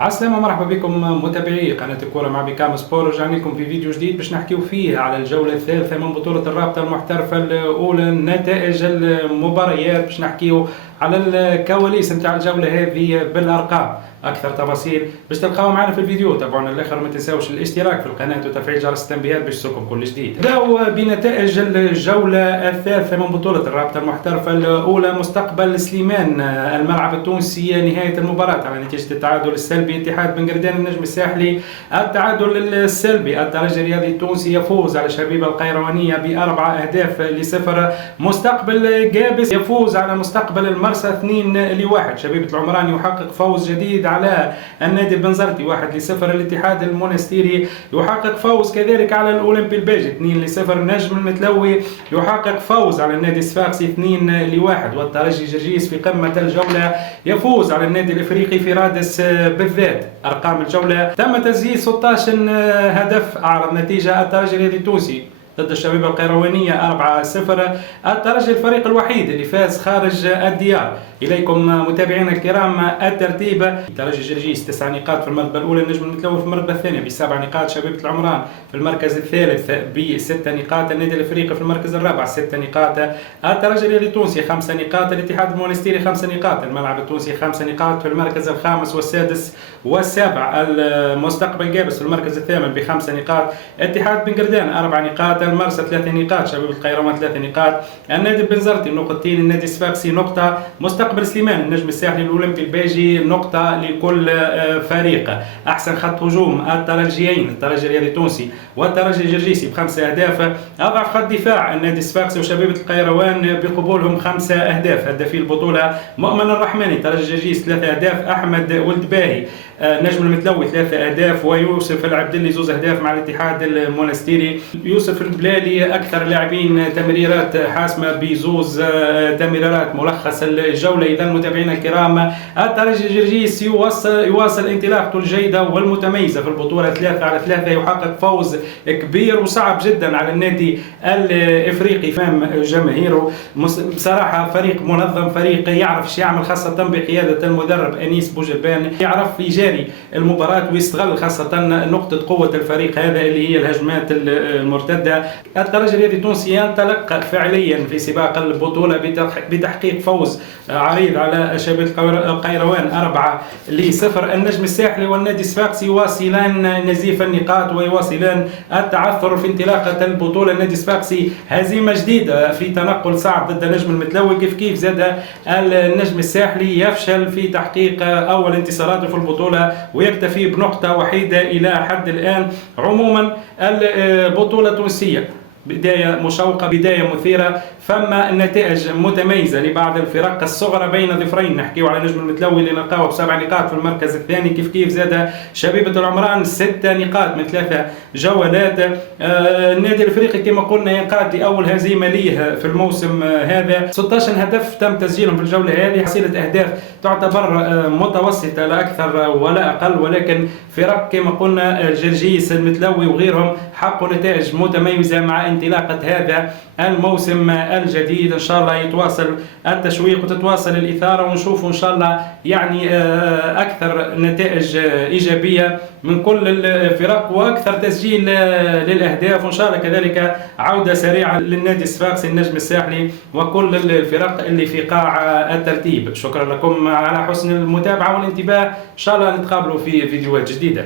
عسلامة، مرحبا بكم متابعي قناة الكورة مع بكام سبور. رجعنا لكم في فيديو جديد باش نحكيو فيه على الجولة الثالثة من بطولة الرابطة المحترفة الأولى، نتائج المباريات، باش نحكيو على الكواليس نتاع الجولة هذه بالأرقام. أكثر تفاصيل باش تلقاو معنا في الفيديو. تابعونا للآخر، ما تنساوش الاشتراك في القناة وتفعيل جرس التنبيهات باش يوصلكم كل جديد. نبداو بنتائج الجولة الثالثة من بطولة الرابطة المحترفة الأولى. مستقبل سليمان الملعب التونسي، نهاية المباراة على نتيجة التعادل السلبي. اتحاد بن قردان النجم الساحلي التعادل السلبي. الترجي الرياضي التونسي يفوز على شبيبة القيروانية ب4-0. مستقبل قابس يفوز على مستقبل المرسى 2-1. شبيبة العمران يحقق فوز جديد على النادي البنزرتي 1-0. الاتحاد المونستيري يحقق فوز كذلك على الأولمبي الباجي 2-0. النجم المتلوي يحقق فوز على النادي الصفاقسي 2-1. والترجي جرجيس في قمة الجولة يفوز على النادي الإفريقي في رادس بالذات. أرقام الجولة: تم تسجيل 16 هدف. أعرض نتيجة: الترجي الرياضي التونسي ضد الشبيبة القيروانية 4-0. الترجي الفريق الوحيد اللي فاز خارج الديار. إليكم متابعينا الكرام الترتيب: الترجي جرجيس 9 نقاط في المرتبة الأولى، النجم المتلوي في المرتبة الثانية ب7 نقاط، شبيبة العمران في المركز الثالث ب6 نقاط، النادي الإفريقي في المركز الرابع 6 نقاط، الترجي الرياضي التونسي 5 نقاط، الاتحاد المونستيري 5 نقاط، الملعب التونسي 5 نقاط في المركز الخامس والسادس والسابع، المستقبل قابس في المركز الثامن ب5 نقاط، اتحاد بن قردان 4 نقاط، المرسى 3 نقاط، شبيبة القيروان 3 نقاط، النادي البنزرتي نقطتين، النادي الصفاقسي نقطة، مستقبل سليمان النجم الساحلي الأولمبي الباجي نقطة لكل فريق. أحسن خط هجوم الترجيين، الترجي الرياضي التونسي والترجي الجرجيسي ب5 أهداف. أضعف خط دفاع النادي الصفاقسي وشبيبة القيروان بقبولهم 5 أهداف. هدافي البطولة: مؤمن الرحماني ترجي الجرجيس 3 أهداف، أحمد ولد باهي نجم المتلوي 3 أهداف، ويوسف العبدلي 2 أهداف مع الاتحاد المونستيري. يوسف البلالي أكثر لاعبين تمريرات حاسمة ب2 تمريرات. ملخص الجولة إذا متابعينا الكرام: الترجي الجرجيس يواصل انطلاقته الجيدة والمتميزة في البطولة 3-3، يحقق فوز كبير وصعب جدا على النادي الإفريقي أمام جماهيره. بصراحة فريق منظم، فريق يعرف ايش يعمل، خاصة بقيادة المدرب أنيس بوجبان، يعرف يجاري المباراة ويستغل خاصة نقطة قوة الفريق هذا اللي هي الهجمات المرتدة. الترجي الرياضي التونسي ينطلق فعليا في سباق البطولة بتحقيق فوز عريض على شبيبة القيروان 4-0. النجم الساحلي والنادي الصفاقسي يواصلان نزيف النقاط ويواصلان التعثر في انطلاقة البطولة. النادي الصفاقسي هزيمة جديدة في تنقل صعب ضد النجم المتلوي، كيف زاد النجم الساحلي يفشل في تحقيق أول انتصاراته في البطولة ويكتفي بنقطة وحيدة إلى حد الآن. عموما البطولة التونسية بداية مشوقة، بداية مثيرة، فما نتائج متميزة لبعض الفرق الصغرى بين ظفرين. نحكيو على نجم المتلوي اللي نلقاوه ب7 نقاط في المركز الثاني، كيف زاد شبيبة العمران 6 نقاط من 3 جولات. النادي الافريقي كما قلنا ينقاد لأول هزيمة ليه في الموسم هذا. 16 هدف تم تسجيلهم في الجولة هذه، حصيلة أهداف تعتبر متوسطة لا أكثر ولا أقل، ولكن فرق كما قلنا الجرجيس المتلوي وغيرهم حققوا نتائج متميزة مع انطلاقة هذا الموسم الجديد. ان شاء الله يتواصل التشويق وتتواصل الإثارة ونشوف ان شاء الله يعني اكثر نتائج ايجابية من كل الفرق واكثر تسجيل للاهداف، وان شاء الله كذلك عودة سريعة للنادي الصفاقسي النجم الساحلي وكل الفرق اللي في قاع الترتيب. شكرا لكم على حسن المتابعة والانتباه، ان شاء الله نتقابلوا في فيديوهات جديدة.